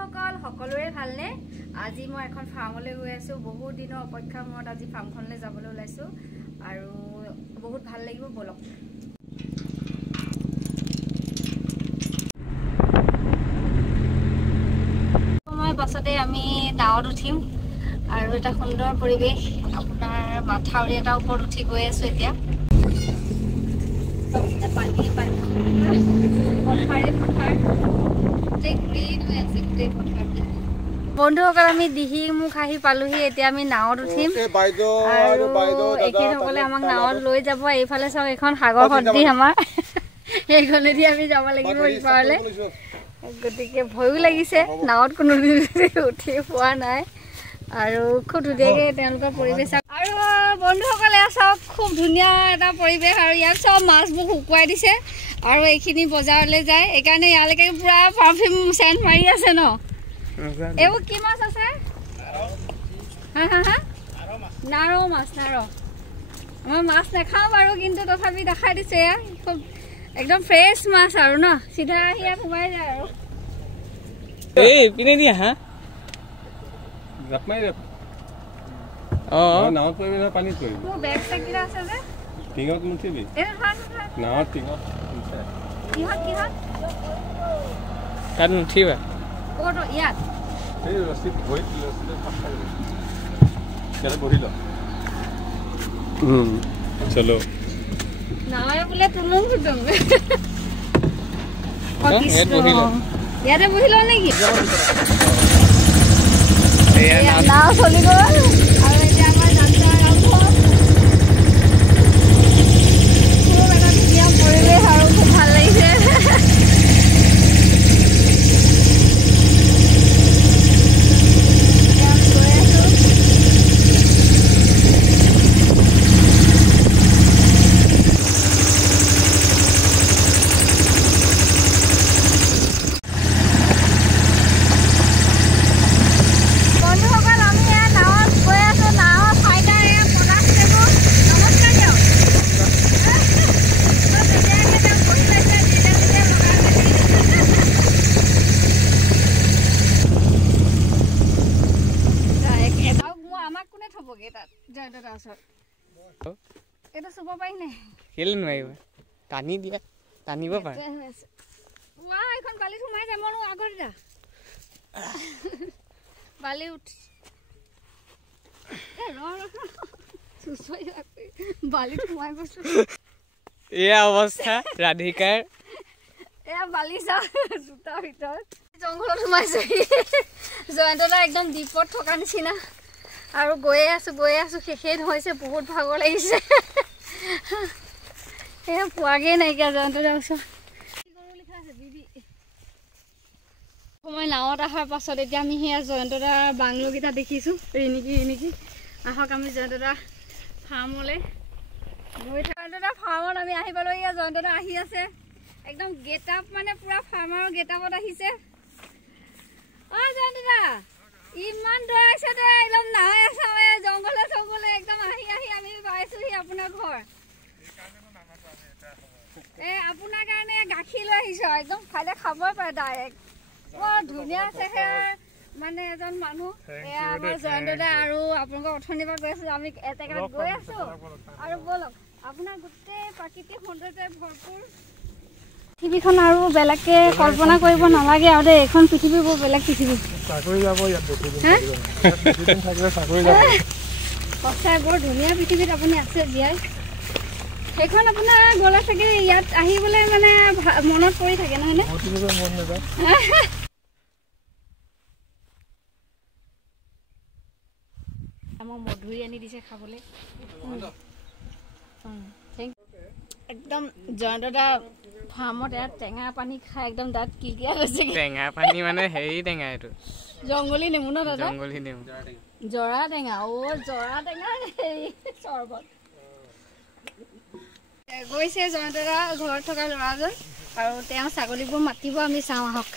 বন্ধুসকল সকলোৰে ভালনে আজি মই এখন ফাৰ্মলৈ গৈ আছো বহুত দিনৰ অপেক্ষাৰ মূৰত আজি ফাৰ্মখনলৈ যাবলৈ ওলাইছো আৰু বহুত ভাল লাগিব বলক সময় পাছতে আমি নাওত উঠিম আৰু এটা সুন্দৰ পৰিবেশ আপোনাৰ মাথাউৰি এটা ওপৰত উঠি গৈ আছো এতিয়া পানী পানী পথাৰে পথাৰ বন্ধুসকল আমি দিহি মুখ আহি পালোহি এতিয়া আমি নাওত উঠিম আৰু এইখিনিসকলে আমাক নাওত লৈ যাব এইফালে চাওক এখন সাগৰ সদৃশ আমাৰ এইখনেদি আমি যাব লাগিব ইফালে গতিকে ভয়ো লাগিছে নাওত কোনোদিন উঠি পোৱা নাই আৰু খুব ধুনীয়াকৈ তেওঁলোকৰ পৰিৱেশ আৰু বন্ধুসকলে চাওক খুব ধুনীয়া এটা পৰিৱেশ আৰু ইয়াত চব মাছবোৰ শুকুৱাই দিছে আৰু এইখিনি বজাৰলৈ যায় এইকাৰণে ইয়ালৈকে পুৰা পাৰফিউম চেণ্ট মাৰি আছে ন এইবোৰ কি মাছ আছে হা হা হা নাৰ মাছ নাৰ মই মাছ নাখাওঁ বাৰু কিন্তু তথাপি দেখাই দিছে এয়া খুব একদম ফ্ৰেছ মাছ আৰু ন চিধা আহি ইয়াত সোমাই যায় আৰু এই পিনে দিয়া হা জাপ মাৰি দে নাওত পৰিবি না পানীত পৰিবি মোৰ বেগ চেকিৰা আছে যে টিঙত নুঠিবি নাওত টিঙত কিহত তাত নুঠিবা ক'ত ইয়াত এই ৰছীত ভৰিত ৰছীতে পাছাই ইয়াতে বহি ল চলো নাওয়ে বোলে তুলুং তুম ইয়াতে বহি ল নেকি নাও চলি গ'ল আৰু এতিয়া আমাৰ যাত্ৰা আৰম্ভ খুব এটা ধুনীয়া পৰিৱেশ আৰু খুব ভাল লাগিছে টানি দিয়া টানিব পাৰে এখন বালি সোমাই যাম আৰু আগত যা বালি উঠি বালি সোমাই গৈছো এয়া অৱস্থা ৰাধিকাৰ এয়া বালি চা জোতাৰ ভিতৰত জংঘলত সোমাইছে জয়ন্তদা একদম দ্বীপত থকা নিচিনা আৰু গৈয়ে আছো শেষেই হৈছে বহুত ভাগৰ লাগিছে এয়া পোৱাগৈ নাইকিয়া জয়ন্তদা ওচৰত সময় নাৱত অহাৰ পাছত এতিয়া আমি সেয়া জয়ন্তদা বাংলোকেইটা দেখিছোঁ ৰিণিকি আহক আমি জয়ন্তদা ফাৰ্মলৈ গৈ জয়ন্তদা ফাৰ্মত আমি আহি পালোঁ এয়া জয়ন্তদা আহি আছে একদম গেট আপ মানে পুৰা ফাৰ্মাৰৰ গেট আপত আহিছে অ জয়ন্তদা ইমান দৌৰাইছে দে একদম নাৱে চাৱে জংঘলে চংঘলে একদম আহি আমি পাইছোহি আপোনাৰ ঘৰ আপোনাৰ কাৰণে গাখীৰ লৈ আহিছো একদম খালে খাবই পাৰে ডাইৰেক্ট বৰ ধুনীয়া আছে মানে এজন মানুহ এয়া আমাৰ জয়ন্তদা আৰু আপোনালোকৰ অথনিৰ পৰা গৈ আছো আমি এটেকাত গৈ আছো আৰু বলক আপোনাৰ গোটেই প্ৰাকৃতিক সৌন্দৰ্যৰে ভৰপূৰ পৃথিৱীখন আৰু বেলেগকে কল্পনা কৰিব নালাগে আৰু দেই এইখন পৃথিৱী বৰ বেলেগ পৃথিৱী সঁচাই বৰ ধুনীয়া পৃথিৱীত আপুনি আছে জীয়াই সেইখন আপোনাৰ গ'লে চাগে ইয়াত আহিবলৈ মানে মনত পৰি থাকে নহয়নে আমাৰ মধুৰি আনি দিছে খাবলৈ একদম জয়ন্তদা ফাৰ্মত ইয়াত টেঙা পানী খাই একদম দাঁত কিলকিয়া গৈছে টেঙা পানী মানে হেৰি টেঙা এইটো জংগলী নেমু ন দাদা জংগলী নেমু জৰা টেঙা জৰা টেঙা হেৰি চৰবত গৈছে জয়ন্তদা ঘৰত থকা ল'ৰাজন আৰু তেওঁ ছাগলীবোৰ মাতিব আমি চাওঁ আহক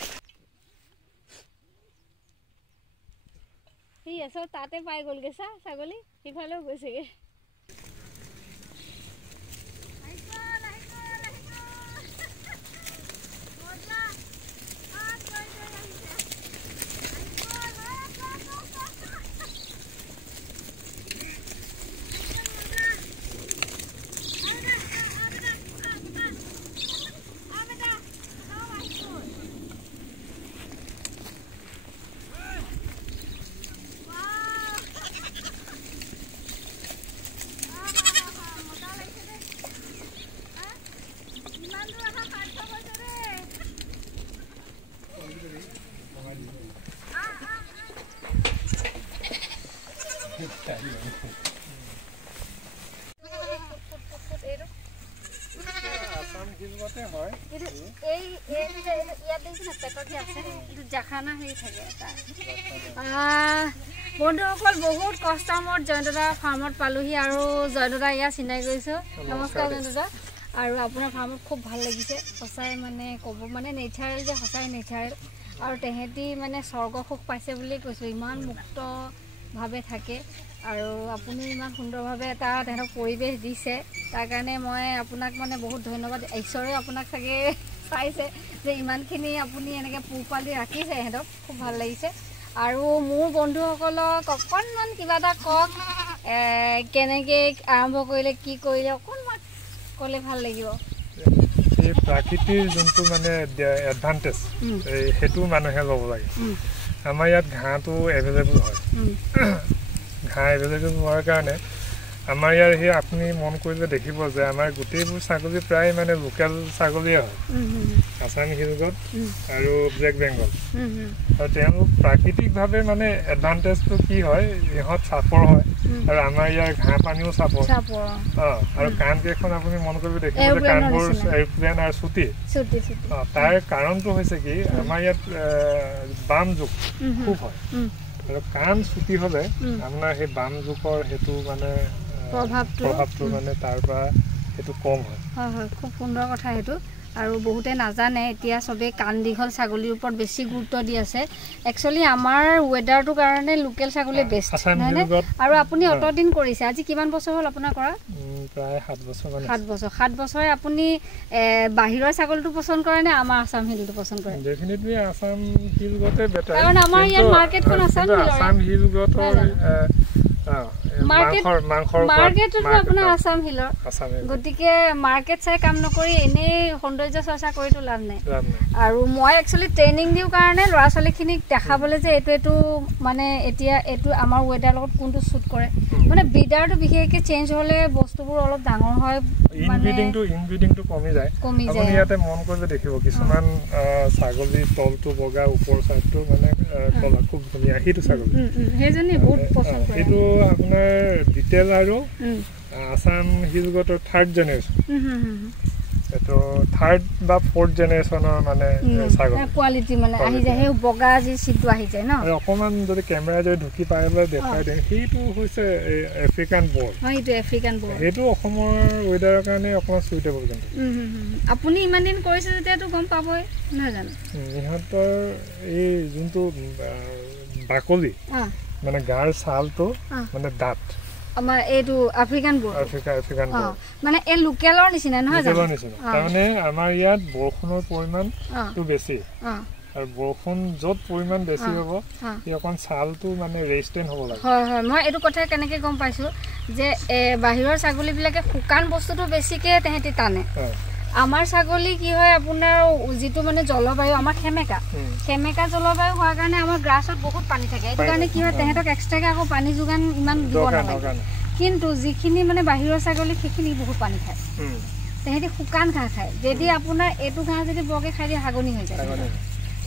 সি এচৰ তাতে পাই গ'লগে চা ছাগলী সিফালেও গৈছেগে এই ইয়াত দেখিছে না পেটত আছে এইটো জাখানা হেৰি থাকে এটা বন্ধুসকল বহুত কষ্টৰ মূৰত জয়ন্তদা ফাৰ্মত পালোহি আৰু জয়ন্তদা ইয়াত চিনাই গৈছোঁ নমস্কাৰ জয়ন্তদা আৰু আপোনাৰ ফাৰ্মত খুব ভাল লাগিছে সঁচাই মানে ক'ব মানে নেচাৰেল যে সঁচাই নেচাৰেল আৰু তেহেঁতি মানে স্বৰ্গ সুখ পাইছে বুলি কৈছোঁ ইমান মুক্তভাৱে থাকে আৰু আপুনি ইমান সুন্দৰভাৱে এটা তেহেঁতক পৰিৱেশ দিছে তাৰ কাৰণে মই আপোনাক মানে বহুত ধন্যবাদ ঈশ্বৰেও আপোনাক চাগে চাইছে যে ইমানখিনি আপুনি এনেকৈ পোহপাল দি ৰাখিছে সিহঁতক খুব ভাল লাগিছে আৰু মোৰ বন্ধুসকলক অকণমান কিবা এটা কওক কেনেকৈ আৰম্ভ কৰিলে কি কৰিলে অকণমান ক'লে ভাল লাগিব এই প্ৰাকৃতিৰ যোনটো মানে এডভান্টেজ সেইটো মানুহে ল'ব লাগে আমাৰ ইয়াত ঘাঁহটো এভেইলেবল হয় ঘাঁহ এভেইলেবল হোৱাৰ কাৰণে আমাৰ ইয়াৰ সেই আপুনি মন কৰিলে দেখিব যে আমাৰ গোটেইবোৰ ছাগলী প্ৰায় মানে লোকেল ছাগলীয়ে হয় আছাম হিলগত আৰু ব্লেক বেংগল আৰু তেওঁলোক প্ৰাকৃতিকভাৱে মানে এডভান্টেজটো কি হয় ইহঁত চাপৰ হয় আৰু আমাৰ ইয়াৰ ঘাঁহ পানীও চাপৰ আৰু কাণকেইখন আপুনি মন কৰিব দেখিব যে কাণবোৰ এৰোপ্লেন আৰু চুটি তাৰ কাৰণটো হৈছে কি আমাৰ ইয়াত বাম জোক খুব হয় আৰু কাণ চুটি হ'লে আপোনাৰ সেই বাম জোকৰ সেইটো মানে প্ৰভাৱটো মানে তাৰ পৰা সেইটো কম হয় হয় খুব সুন্দৰ কথা সেইটো আৰু বহুতে নাজানে এতিয়া চবেই কাণ দীঘল ছাগলীৰ ওপৰত বেছি গুৰুত্ব দি আছে একচুৱেলি আমাৰ ৱেডাৰটোৰ কাৰণে লোকেল ছাগলী বেষ্ট নহয়নে আৰু আপুনি অতদিন কৰিছে আজি কিমান বছৰ হ'ল আপোনাৰ কৰা প্ৰায় 7 বছৰ 7 বছৰে আপুনি বাহিৰৰ ছাগলীটো পছন্দ কৰে নে আমাৰ আছাম হিলটো পছন্দ কৰে ডেফিনেটলি আছাম হিলগতে বেটাৰ কাৰণ আমাৰ ইয়াত মাৰ্কেটখন আছাম হিলগতৰ মাৰ্কেটটো আপোনাৰ আছাম হিলৰ গতিকে মাৰ্কেট চাই কাম নকৰি এনেই সৌন্দৰ্য চৰ্চা কৰিতো লাভ নাই আৰু মই একচুৱেলি ট্ৰেইনিং দিওঁ কাৰণে ল'ৰা ছোৱালীখিনিক দেখাবলৈ যে এইটো মানে এতিয়া এইটো আমাৰ ৱেডাৰ লগত কোনটো শ্বুট কৰে মানে ব্ৰিডাৰটো বিশেষকৈ চেঞ্জ হ'লে বস্তুবোৰ অলপ ডাঙৰ হয় ইনব্ৰিডিংটো কমি যায় আপুনি ইয়াতে মন কৰিলে দেখিব কিছুমান ছাগলী তলটো বগা ওপৰ চাইডটো মানে কলা খুব ধুনীয়া সেইটো ছাগলী সেইজনী বহুত পচন্দ কৰে এইটো আপোনাৰ ডিটেইল আৰু আছাম হিলগতৰ 3rd জেনেৰেশ্যন এটো 3rd বা 4th জেনেৰেশ্যনৰ মানে ছাগলী কোৱালিটি মানে আহি যায় সেই বগা যি সিটো আহি যায় ন আৰু অকমান যদি কেমেৰা যদি ঢুকি পাইলে দেখাই দেন সেইটো হৈছে আফ্ৰিকান বোৰ্ড হয় এইটো আফ্ৰিকান বোৰ্ড সেইটো অসমৰ ৱেডাৰৰ কাৰণে অকমান সুইটেবল কিন্তু আপুনি ইমান দিন কৰিছে যেতিয়াতো গম পাবই নহয় জানো ইহঁতৰ এই যোনটো বাকলি মানে গাৰ ছালটো মানে দাঁত আমাৰ এইটো আফ্ৰিকান বোৰ্ড আফ্ৰিকান বোৰ্ড মানে এই লোকেলৰ নিচিনা নহয় জানো তাৰমানে আমাৰ ইয়াত বৰষুণৰ পৰিমাণটো বেছি আৰু বৰষুণ য'ত পৰিমাণ বেছি হ'ব ই অকণ ছালটো মানে ৰেজিষ্টেণ্ট হ'ব লাগে হয় মই এইটো কথা কেনেকৈ গম পাইছোঁ যে বাহিৰৰ ছাগলীবিলাকে শুকান বস্তুটো বেছিকৈ তেহেঁতি টানে আমাৰ ছাগলী কি হয় আপোনাৰ যিটো মানে জলবায়ু আমাৰ সেমেকা জলবায়ু হোৱাৰ কাৰণে আমাৰ গ্ৰাছত বহুত পানী থাকে এইটো কাৰণে কি হয় তেহেঁতক এক্সট্ৰাকৈ আকৌ পানী যোগান ইমান দিব নালাগে কিন্তু যিখিনি মানে বাহিৰৰ ছাগলী সেইখিনি বহুত পানী খায় তেহেঁতি শুকান ঘাঁহ খায় যদি আপোনাৰ এইটো ঘাঁহ যদি বৰকৈ খাই দিয়ে হাগনি হৈ যায়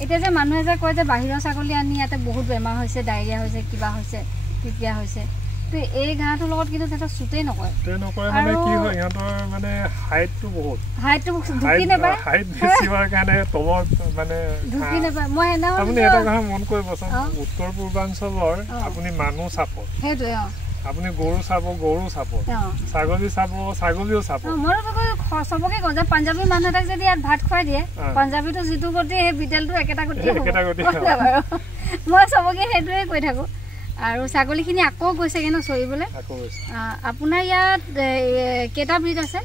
এতিয়া যে মানুহে যে কয় যে বাহিৰৰ ছাগলী আনি ইয়াতে বহুত বেমাৰ হৈছে ডায়েৰিয়া হৈছে কিবা হৈছে তেতিয়া হৈছে তো এই ঘাঁহটোৰ লগত কিন্তু তেহেঁতক চুটেই নকৰে মানে কি হয় ইহঁতৰ মানে হাইটটো বহুত ঢুকি নাপায় হাইট বেছি হোৱাৰ কাৰণে তলত মানে ঢুকি নাপায় মই আপুনি এটা কথা মন কৰিবচোন উত্তৰ পূৰ্বাঞ্চলৰ আপুনি মানুহ চাপৰ সেইটোৱে আপুনি গৰু চাপৰ ছাগলী ছাগলীও চাপৰ মই চবকে কওঁ যে পাঞ্জাবী মানুহ এটাক যদি ইয়াত ভাত খুৱাই দিয়ে পাঞ্জাবীটো যিটো গতি সেই বিটেলটো একেটা গতি মই চবকে সেইটোৱে কৈ থাকোঁ আৰু ছাগলীখিনি আকৌ গৈছেগৈ ন চৰিবলৈ আপোনাৰ ইয়াত কেইটা ব্ৰিড আছে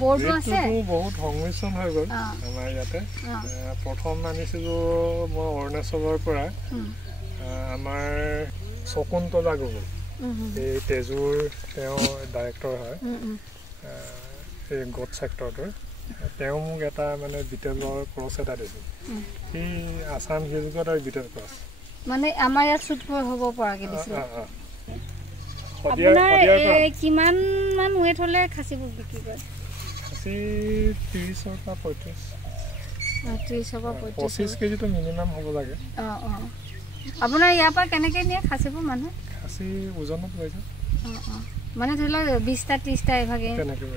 বৰ্ডটো আছে বহুত সংমিশ্ৰণ হৈ গ'ল আমাৰ ইয়াতে প্ৰথম আনিছিলোঁ মই অৰুণাচলৰ পৰা আমাৰ শকুন্তলা গগৈ এই তেজুৰ তেওঁ ডাইৰেক্টৰ হয় এই গড ছেক্টৰটোৰ তেওঁ মোক এটা মানে বিটেলৰ ক্ৰছ এটা দিছিল সি আছাম হিলগত আৰু বিটেল ক্ৰছ মানে আমাৰ ইয়াত শ্বুট হ'ব পৰাকৈ দিছিলে আপোনাৰ কিমান মান ৱেট হ'লে খাচীবোৰ বিক্ৰী কৰে খাচী 30 পৰা 35 25 কেজিটো মিনিমাম হ'ব লাগে আপোনাৰ ইয়াৰ পৰা কেনেকৈ নিয়ে খাচীবোৰ মানুহে খাচী ওজনত লৈ যায় মানে ধৰি লওক 20টা 30টা এভাগে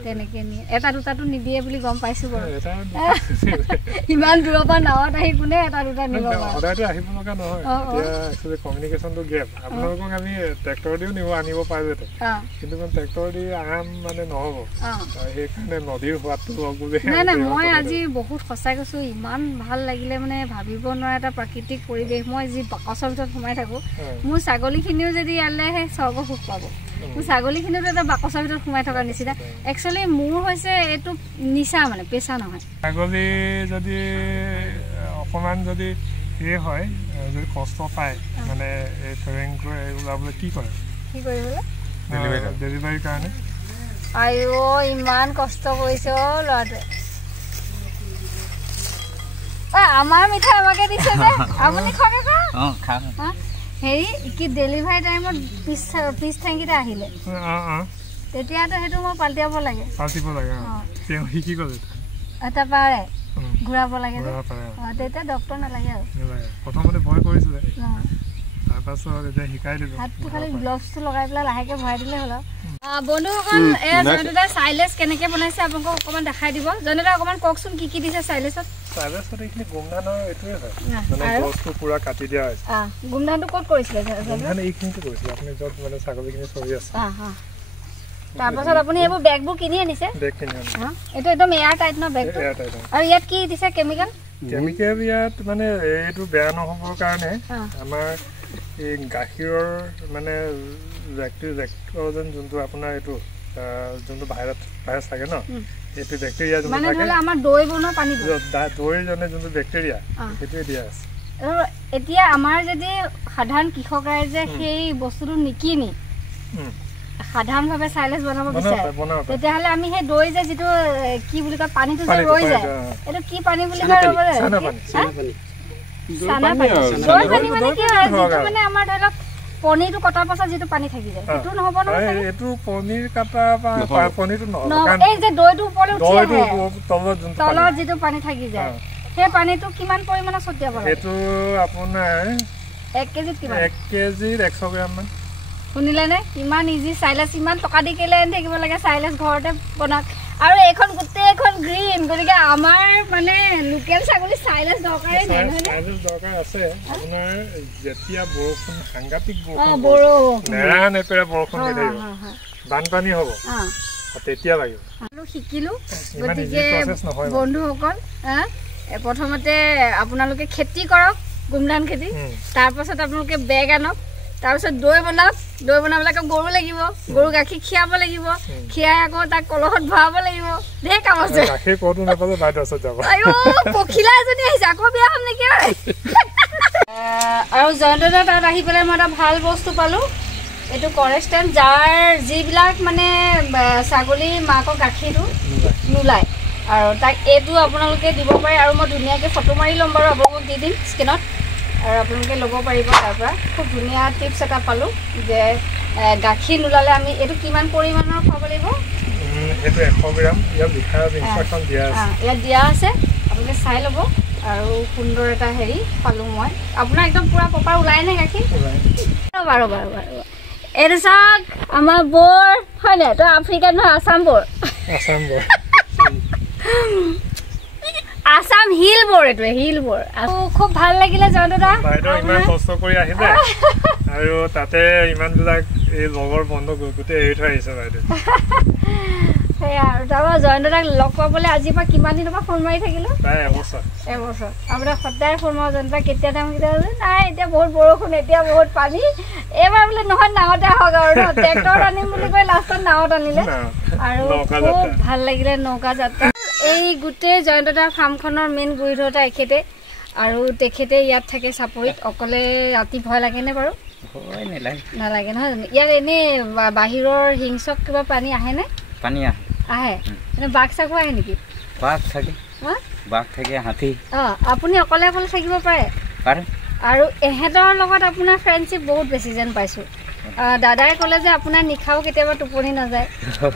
তেনেকে নিয়ে এটা দুটাটো নিদিয়ে বুলি গম পাইছো বাৰু ইমান দূৰৰ পৰা নাৱত আহি কোনে এটা দুটা নিব সদায়তো আহিব লগা নহয় এতিয়া একচুৱেলি কমিউনিকেশ্যনটো গেপ আপোনালোকক আমি ট্ৰেক্টৰ দিও আনিব পাৰিলো কিন্তু ট্ৰেক্টৰ দি আম মানে নহ'ব সেইকাৰণে নদীৰ সোৱাদটো লগ বুলি নাই মই আজি বহুত সঁচাই কৈছো ইমান ভাল লাগিলে মানে ভাবিব নোৱাৰা এটা প্ৰাকৃতিক পৰিৱেশ মই যি বাকচৰ ভিতৰত সোমাই থাকো মোৰ ছাগলীখিনিও যদি ইয়ালৈ আহে স্বৰ্গ সুখ পাব মোৰ ছাগলীখিনিও এটা বাকচৰ ভিতৰত সোমাই থকাৰ নিচিনা একচুৱেলি মোৰ হৈছে এইটো নিচা মানে পেচা নহয় ছাগলী যদি অকণমান যদি হয় যদি কষ্ট পায় মানে এই ফেৰেং ওলাবলৈ কি কৰিবলৈ ডেলিভাৰীৰ কাৰণে আইও ইমান কষ্ট কৰিছে ল'ৰাটোৱে আমাৰ মিঠাই আমাকে দিছে যে আপুনি খাব হেৰি কি ডেলিভাৰী টাইমত পিছ ঠেংকেইটা আহিলে তেতিয়াতো সেইটো মই পাল্টিয়াব লাগে এটা পাৰে ঘূৰাব লাগে তেতিয়া ডক্তৰ নালাগে আৰু প্ৰথমতে ভয় কৰিছিলে তাৰপাছত এতিয়া শিকাই দিলোঁ হাতটো খালি গ্লভছটো লগাই পেলাই লাহেকৈ ভৰাই দিলে হ'ল আৰু বন্ধুসকল জয়ন্তদা চাইলেছ কেনেকৈ বনাইছে আপোনালোকক অকণমান দেখাই দিব জয়ন্তদা অকণমান কওকচোন কি কি দিছে চাইলেছত এইখিনি গোমধানৰ এইটোৱে হয় মানে গছটো পুৰা কাটি দিয়া হৈছে গোমধানটো ক'ত কৰিছিলে গোমধান এইখিনিতে কৰিছিলে আপুনি য'ত মানে ছাগলীখিনি চৰি আছে তাৰপাছত আপুনি এইবোৰ বেগবোৰ কিনি আনিছে বেগ কিনি আনিছে এইটো একদম এয়াৰ টাইট ন বেগটো আৰু ইয়াত কি দিছে কেমিকেল ইয়াত মানে এইটো বেয়া নহ'বৰ কাৰণে আমাৰ এই গাখীৰৰ মানে লেক্ট'জেন যোনটো আপোনাৰ এইটো যোনটো ভাইৰাছ থাকে ন এইটো বেক্টেৰিয়া যোনটো থাকে আমাৰ দৈ বনোৱা পানী দৈৰ যোনটো বেক্টেৰিয়া সেইটোৱে দিয়া আছে এতিয়া আমাৰ যদি সাধাৰণ কৃষক ৰাইজে সেই বস্তুটো নিকিনি সাধাৰণভাৱে চাইলেছ বনাব বিচাৰে তেতিয়াহ'লে আমি সেই দৈ যে যিটো কি বুলি কয় পানীটো যে ৰৈ যায় এইটো কি পানী বুলি কয় দৈ পানী মানে কি হয় যিটো মানে আমাৰ ধৰি লওক পনীৰটো কটাৰ পাছত যিটো পানী থাকি যায় সেইটো নহ'ব নহয় এইটো পনীৰ কটা পনীৰটো নহয় এই যে দৈটো ওপৰলৈ উঠি আহে তলত যিটো পানী থাকি যায় সেই পানীটো কিমান পৰিমাণৰ ছটিয়াব লাগে এইটো আপোনাৰ 1 কেজিত কিমান 1 কেজিত 100 গ্ৰাম মান শুনিলেনে ইমান ইজি চাইলেছ ইমান টকা দি কেলে আনি থাকিব লাগে চাইলেছ ঘৰতে বনাওক আৰু এইখন গোটেইখন গ্ৰীণ গতিকে আমাৰ মানে লোকেল ছাগলী চাইলেছ দৰকাৰেই নাই নহয় চাইলেছ দৰকাৰ আছে আপোনাৰ যেতিয়া বৰষুণ সাংঘাতিক নেপেৰা বৰষুণ দি থাকিব বানপানী হ'ব তেতিয়া লাগিব আৰু শিকিলোঁ গতিকে বন্ধুসকল প্ৰথমতে আপোনালোকে খেতি কৰক গোমধান খেতি তাৰপাছত আপোনালোকে বেগ আনক তাৰপিছত দৈ বনাওক দৈ বনাবলৈ আকৌ গৰু লাগিব গৰু গাখীৰ খীৰাব লাগিব খীৰাই আকৌ তাক কলহত ভৰাব লাগিব ঢেৰ কাম আছে পখিলা এজনী আহিছে আকৌ বিয়া হ'ম নেকি আৰু জয়ন্তদা তাত আহি পেলাই মই এটা ভাল বস্তু পালোঁ এইটো কৰেষ্টেণ্ট যাৰ যিবিলাক মানে ছাগলী মাকৰ গাখীৰটো নোলায় আৰু তাক এইটো আপোনালোকে দিব পাৰে আৰু মই ধুনীয়াকৈ ফটো মাৰি ল'ম বাৰু আপোনালোকক দি দিম স্ক্ৰীণত আৰু আপোনালোকে ল'ব পাৰিব তাৰ পৰা খুব ধুনীয়া টিপছ এটা পালোঁ যে গাখীৰ নোলালে আমি এইটো কিমান পৰিমাণৰ খাব লাগিব এইটো 100 গ্ৰাম ইয়াত দিয়া আছে আপোনালোকে চাই ল'ব আৰু সুন্দৰ এটা হেৰি পালোঁ মই আপোনাৰ একদম পূৰা প্ৰপাৰ ওলাই নাই গাখীৰ বাৰু এইটো চাওক আমাৰ বৰ হয় নাই তই আফ্ৰিকাত নহয় আছাম বৰ আছাম হিল বৰ এইটোৱে হিল বৰ খুব ভাল লাগিলে জয়ন্তদা ইমান কষ্ট কৰি আহিলে আৰু তাতে ইমানবিলাক এই লগৰ বন্ধু গোটেই এৰি থৈ আহিছে বাইদেউ সেয়া আৰু তাৰপৰা জয়ন্তদাক লগ পাবলৈ আজিৰ পৰা কিমান দিনৰ পৰা ফোন মাৰি থাকিলোঁ প্ৰায় এবছৰ আপোনাৰ সদায় ফোন মাৰোঁ জয়ন্তদা কেতিয়া টাইম নাই এতিয়া বহুত বৰষুণ এতিয়া বহুত পানী এইবাৰ বোলে নহয় নাৱতে আহক আৰু ট্ৰেক্টৰত আনিম বুলি কৈ লাষ্টত নাৱত আনিলে আৰু খুব ভাল লাগিলে নৌকা যাত্ৰা এই গোটেই জয়ন্তদা ফাৰ্মখনৰ মেইন গুৰিধৰোঁতা এখেতে আৰু তেখেতে ইয়াত থাকে চাপৰিত অকলে ৰাতি ভয় লাগেনে বাৰু নালাগে নহয় জানো ইয়াত এনেই বাহিৰৰ হিংসক কিবা প্ৰাণী আহেনে পানী আহে বাঘ চাঘো আহে নেকি বাঘ থাকে হাতী আপুনি অকলে থাকিব পাৰে আৰু এহেঁতৰ লগত আপোনাৰ ফ্ৰেণ্ডশ্বিপ বহুত বেছি যেন পাইছোঁ দাদাই ক'লে যে আপোনাৰ নিশাও কেতিয়াবা টোপনি নাযায়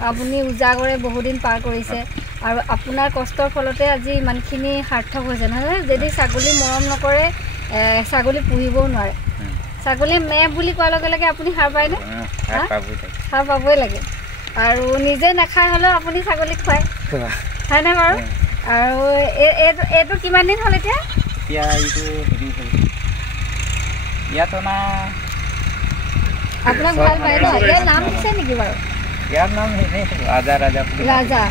আপুনি উজাগৰে বহুদিন পাৰ কৰিছে আৰু আপোনাৰ কষ্টৰ ফলতে আজি ইমানখিনি সাৰ্থক হৈছে নহয় যদি ছাগলী মৰম নকৰে ছাগলী পুহিবও নোৱাৰে ছাগলী মে বুলি কোৱাৰ লগে লগে আপুনি সাৰ পায়নে? সাৰ পাবই লাগে। আৰু নিজে নাখাই হ'লেও আপুনি ছাগলীক খুৱায় হয়নে বাৰু? আৰু এইটো কিমান দিন হ'ল এতিয়া? আপোনাক ভাল পায় ন? ইয়াৰ নাম দিছে নেকি বাৰু? ৰাজা।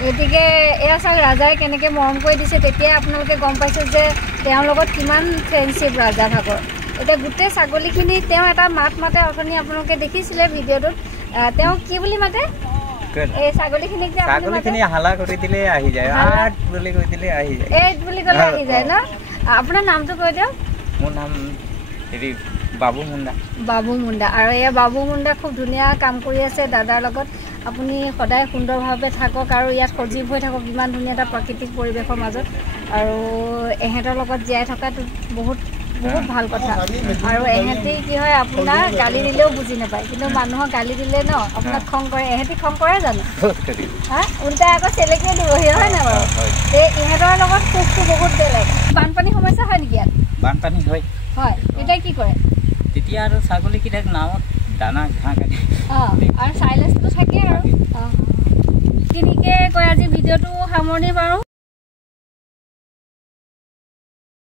গতিকে এয়া চাওক ৰাজাই কেনেকৈ মৰম কৰি দিছে, তেতিয়াই আপোনালোকে গম পাইছে যে তেওঁৰ লগত কিমান ফ্ৰেণ্ডশ্বিপ ৰাজা ভাগৰ। এতিয়া গোটেই ছাগলীখিনি তেওঁ এটা মাত মাতে, অথনি আপোনালোকে দেখিছিলে ভিডিঅ'টোত। তেওঁ কি বুলি মাতে? এই ছাগলীখিনিক যে হালা কৰি দিলে আহি যায়, বুলি কৈ দিলে আহি যায়, এইট বুলি ক'লে আহি যায় ন? আপোনাৰ নামটো কৈ দিয়ক। মোৰ নাম হেৰি বাবু মুণ্ডা। বাবু মুণ্ডা। আৰু এয়া বাবু মুণ্ডা খুব ধুনীয়া কাম কৰি আছে দাদাৰ লগত। আপুনি সদায় সুন্দৰভাৱে থাকক আৰু ইয়াত সজীৱ হৈ থাকক ইমান ধুনীয়া এটা প্ৰাকৃতিক পৰিৱেশৰ মাজত। আৰু এহেঁতৰ লগত জীয়াই থকাটো বহুত বহুত ভাল কথা। আৰু এহেঁতি কি হয়, আপোনাৰ গালি দিলেও বুজি নাপায়, কিন্তু মানুহক গালি দিলে ন আপোনাক খং কৰে। এহেঁতি খং কৰে জানো? হা, উল্টাই আকৌ চেলেকিয়ে দিবহি হয় নাই বাৰু? ইহঁতৰ লগত সুখটো বহুত বেলেগ। বানপানী সমস্যা হয় নেকি ইয়াত? বানপানী হয়। এতিয়া কি কৰে? তেতিয়া আৰু ছাগলীকেইটাক নাৱত দানা ঘাঁহ কাটি আৰু চাইলেঞ্চটো থাকে আৰু। খিনিকে কৈ আজি ভিডিঅ'টো সামৰণি বাৰু।